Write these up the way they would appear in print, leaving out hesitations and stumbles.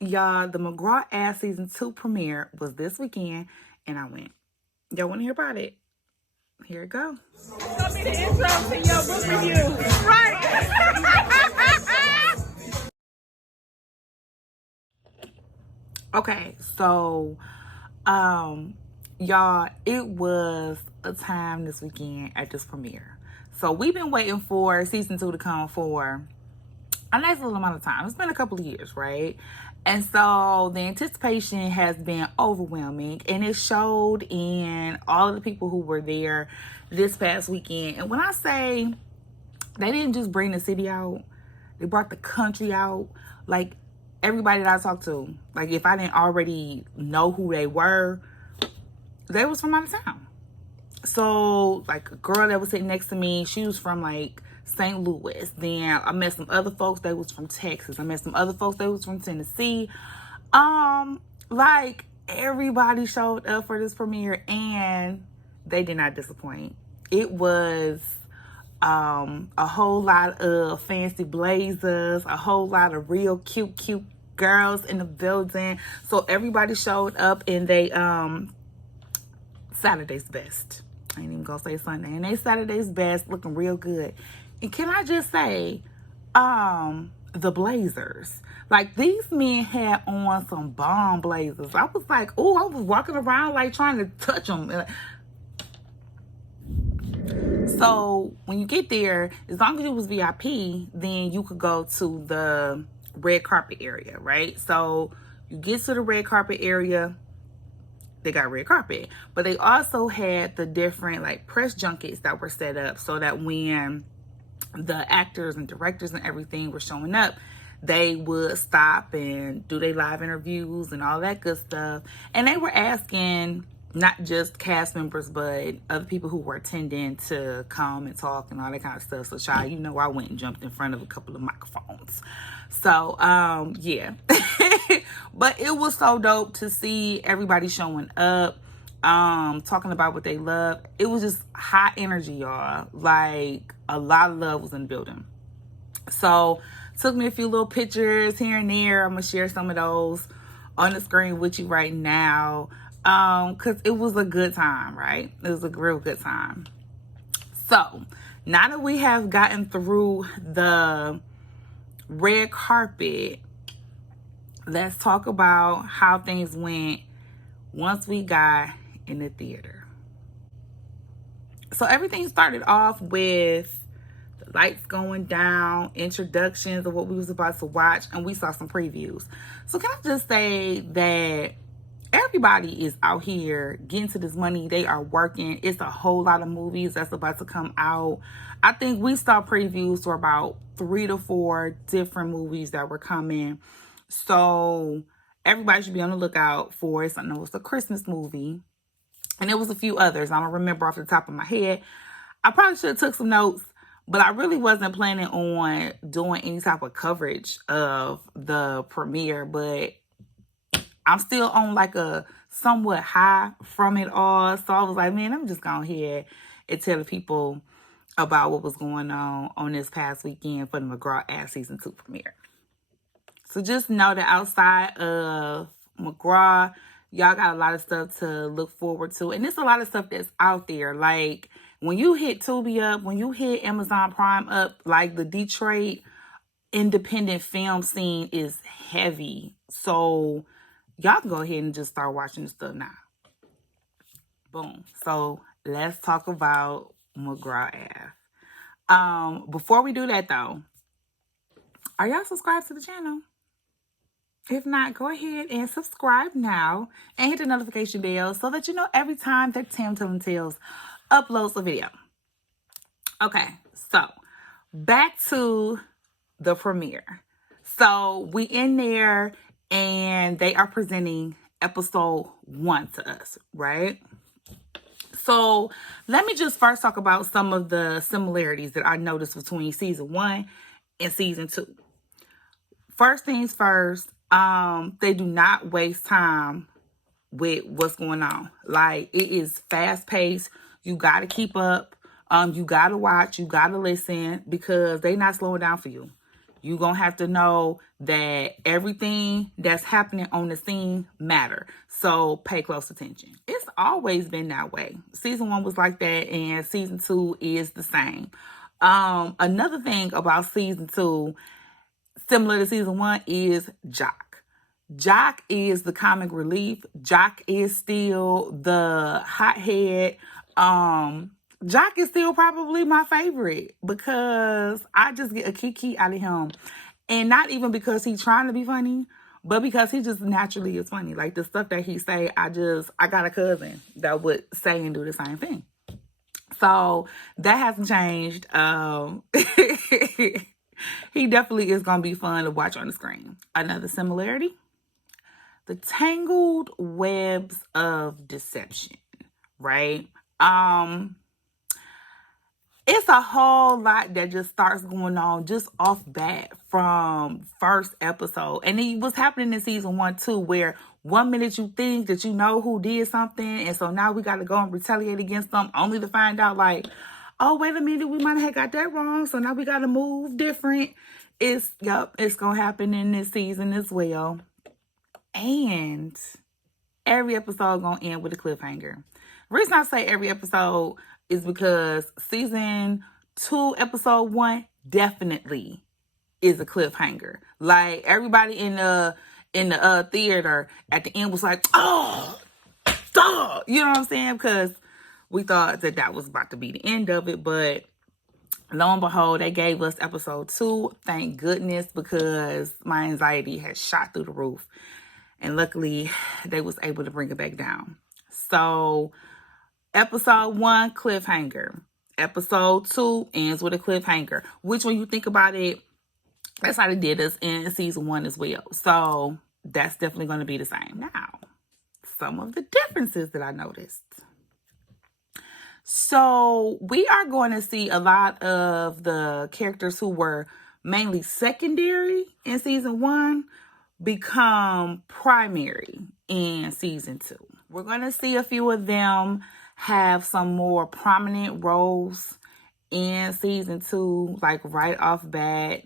Y'all, the McGraw Ave season 2 premiere was this weekend, and I went. Y'all want to hear about it? Here it go. It's gonna be the intro to your book review. Right. Okay, so y'all, it was a time this weekend at this premiere. So we've been waiting for season 2 to come for a nice little amount of time. It's been a couple of years, right? And so the anticipation has been overwhelming, and it showed in all of the people who were there this past weekend. And when I say they didn't just bring the city out, they brought the country out. Like, everybody that I talked to, like, if I didn't already know who they were, they was from out of town. So, like, a girl that was sitting next to me, she was from, like, St. Louis. Then I met some other folks that was from Texas. I met some other folks that was from Tennessee. Like, everybody showed up for this premiere, and they did not disappoint. It was a whole lot of fancy blazers, a whole lot of real cute girls in the building. So everybody showed up in they Saturday's best. I ain't even gonna say Sunday. And they Saturday's best, looking real good. And can I just say, the blazers. Like, these men had on some bomb blazers. I was like, oh, I was walking around like trying to touch them. So when you get there, as long as you was VIP, then you could go to the red carpet area, right? So you get to the red carpet area, they got red carpet, but they also had the different like press junkets that were set up so that when the actors and directors and everything were showing up, they would stop and do their live interviews and all that good stuff. And they were asking not just cast members, but other people who were attending to come and talk and all that kind of stuff. So, child, you know, I went and jumped in front of a couple of microphones. So, yeah. But it was so dope to see everybody showing up, talking about what they love. It was just high energy, y'all. Like, a lot of love was in the building. So, took me a few little pictures here and there. I'm going to share some of those on the screen with you right now. Because it was a good time, right? It was a real good time. So, now that we have gotten through the red carpet, let's talk about how things went once we got in the theater. So, everything started off with the lights going down, introductions of what we was about to watch, and we saw some previews. So, can I just say that everybody is out here getting to this money. They are working. It's a whole lot of movies that's about to come out. I think we saw previews for about 3 to 4 different movies that were coming. So everybody should be on the lookout for it. I know it's a Christmas movie. And there was a few others. I don't remember off the top of my head. I probably should have took some notes, but I really wasn't planning on doing any type of coverage of the premiere. But I'm still on like a somewhat high from it all. So I was like, man, I'm just going ahead and tell the people about what was going on this past weekend for the McGraw Ave season 2 premiere. So just know that outside of McGraw, y'all got a lot of stuff to look forward to. And there's a lot of stuff that's out there. Like, when you hit Tubi up, when you hit Amazon Prime up, like, the Detroit independent film scene is heavy. So y'all can go ahead and just start watching the stuff now. Boom. So let's talk about McGraw Ave. Before we do that, though, are y'all subscribed to the channel? If not, go ahead and subscribe now and hit the notification bell so that you know every time that Tam Telling Tales uploads a video. Okay, so back to the premiere. So we in there, and they are presenting episode 1 to us, right? So let me just first talk about some of the similarities that I noticed between season 1 and season 2. First things first, they do not waste time with what's going on. Like, it is fast paced. You got to keep up. You got to watch. You got to listen, because they not slowing down for you. You're going to have to know that everything that's happening on the scene matter. So pay close attention. It's always been that way. Season 1 was like that, and season 2 is the same. Another thing about season 2, similar to season 1, is Jock. Jock is the comic relief. Jock is still the hothead. Jock is still probably my favorite because I just get a kiki out of him. And not even because he's trying to be funny, but because he just naturally is funny. Like the stuff that he say, I got a cousin that would say and do the same thing. So that hasn't changed. He definitely is going to be fun to watch on the screen. Another similarity, the tangled webs of deception, right? It's a whole lot that just starts going on just off bat from first episode. And it was happening in season 1 too, where 1 minute you think that you know who did something, and so now we got to go and retaliate against them, only to find out like, oh, wait a minute, we might have got that wrong, so now we got to move different. It's going to happen in this season as well. And every episode going to end with a cliffhanger. The reason I say every episode is because season 2, episode 1 definitely is a cliffhanger. Like everybody in the theater at the end was like, oh, stop. You know what I'm saying? Because we thought that was about to be the end of it, but lo and behold, they gave us episode 2. Thank goodness, because my anxiety has shot through the roof. And luckily, they was able to bring it back down. So, episode 1, cliffhanger. Episode 2 ends with a cliffhanger. Which, when you think about it, that's how they did us in season 1 as well. So, that's definitely going to be the same. Now, some of the differences that I noticed. So, we are going to see a lot of the characters who were mainly secondary in season 1 become primary in season 2. We're going to see a few of them have some more prominent roles in season 2, like right off bat.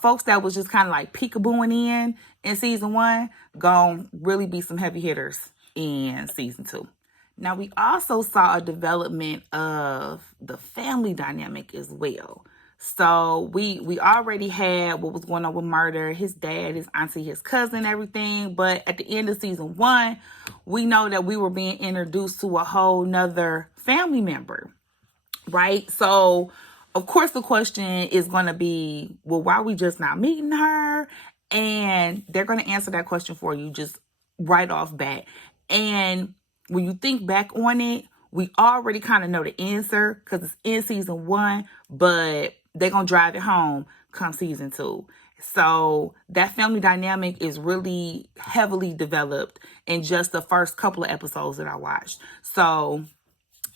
Folks that was just kind of like peekabooing in season 1, gonna really be some heavy hitters in season 2. Now, we also saw a development of the family dynamic as well. So we already had what was going on with Murder, his dad, his auntie, his cousin, everything. But at the end of season 1, we know that we were being introduced to a whole nother family member, right? So, of course, the question is going to be, well, why are we just not meeting her? And they're going to answer that question for you just right off bat. And when you think back on it, we already kind of know the answer because it's in season 1, but they're going to drive it home come season 2. So that family dynamic is really heavily developed in just the first couple of episodes that I watched. So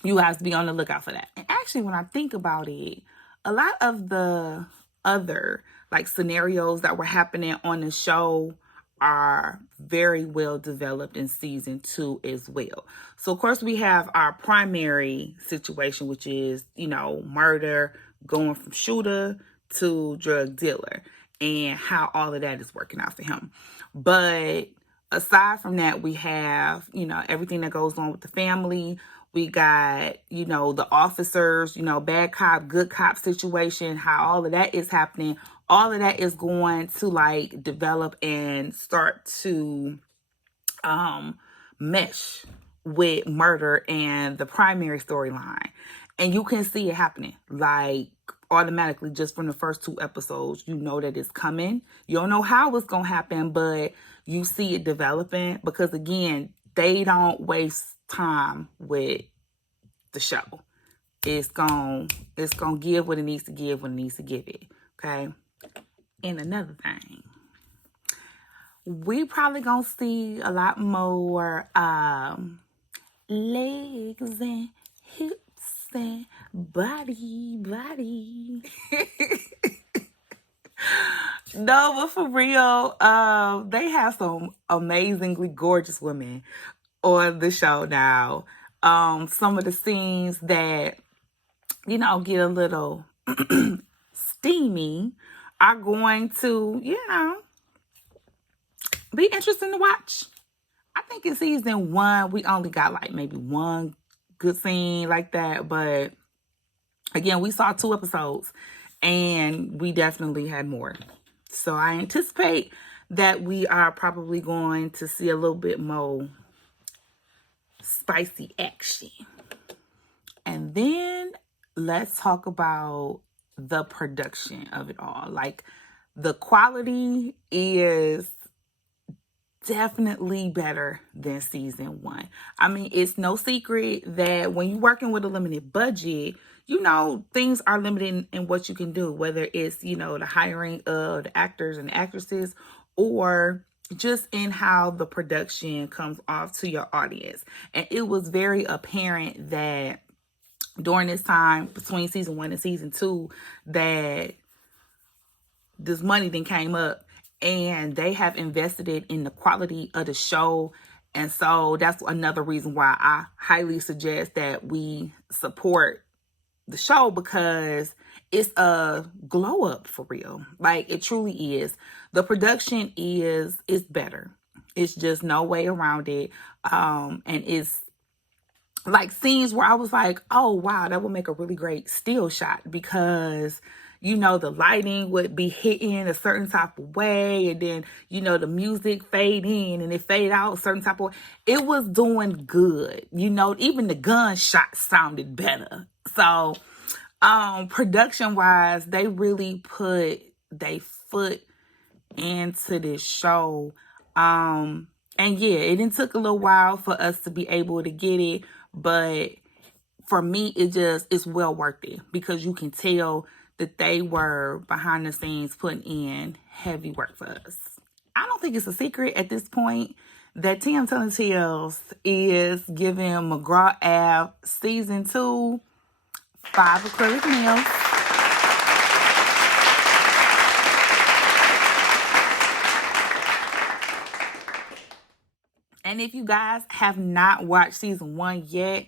you guys be on the lookout for that. And actually, when I think about it, a lot of the other like scenarios that were happening on the show are very well developed in season 2 as well. So of course we have our primary situation, which is, Murder going from shooter to drug dealer and how all of that is working out for him. But aside from that, we have, everything that goes on with the family. We got, the officers, bad cop, good cop situation, how all of that is happening. All of that is going to develop and start to mesh with Murder and the primary storyline. And you can see it happening automatically just from the first 2 episodes. You know that it's coming. You don't know how it's going to happen, but you see it developing because, again, they don't waste time with the show. It's going to give what it needs to give when it needs to give it. Okay? And another thing, we probably gonna see a lot more legs and hips and body. No, but for real, they have some amazingly gorgeous women on the show now. Some of the scenes that, get a little steamy are going to, be interesting to watch. I think in season 1, we only got like maybe one good scene like that. But again, we saw 2 episodes and we definitely had more. So I anticipate that we are probably going to see a little bit more spicy action. And then let's talk about the production of it all. Like, the quality is definitely better than season 1. I mean, it's no secret that when you're working with a limited budget, things are limited in what you can do, whether it's, the hiring of the actors and actresses, or just in how the production comes off to your audience. And it was very apparent that during this time between season 1 and season 2 that this money then came up, and they have invested it in the quality of the show. And so that's another reason why I highly suggest that we support the show, because it's a glow up for real. Like, it truly is. The production is better. It's just no way around it. And it's like scenes where I was like, oh wow, that would make a really great still shot, because the lighting would be hitting a certain type of way, and then the music fade in and it fade out a certain type of way. It was doing good. Even the gunshots sounded better. So production wise, they really put their foot into this show. And yeah, it took a little while for us to be able to get it, but for me, it's well worth it, because you can tell that they were behind the scenes putting in heavy work for us. I don't think it's a secret at this point that Tim Telling Tales is giving McGraw Ave season 2 5 acrylic nails. And if you guys have not watched season 1 yet,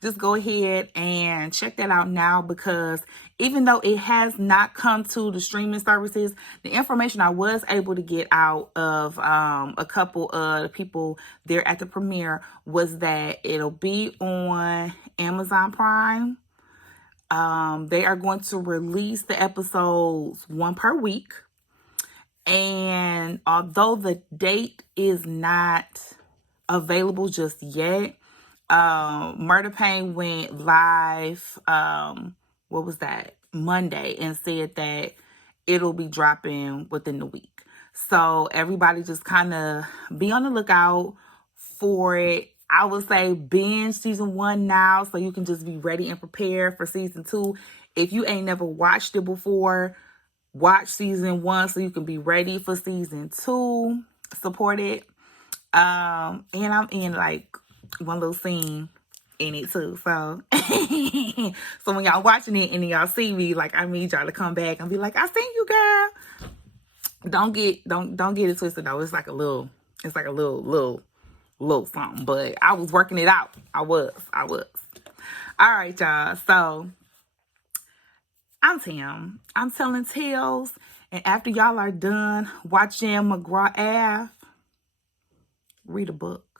just go ahead and check that out now, because even though it has not come to the streaming services, the information I was able to get out of a couple of the people there at the premiere was that it'll be on Amazon Prime. They are going to release the episodes 1 per week. And although the date is not available just yet, Murder Pain went live, what was that, Monday, and said that it'll be dropping within the week. So everybody just kind of be on the lookout for it. I would say binge season 1 now, so you can just be ready and prepared for season 2. If you ain't never watched it before, watch season 1 so you can be ready for season 2. Support it. And I'm in like one little scene in it too. So so when y'all watching it and y'all see me, like, I need y'all to come back and be like, I seen you, girl. Don't get it twisted though. It's like a little something. But I was working it out. I was. All right, y'all. So I'm Tim. I'm telling tales. And after y'all are done watching McGraw Ave, read a book.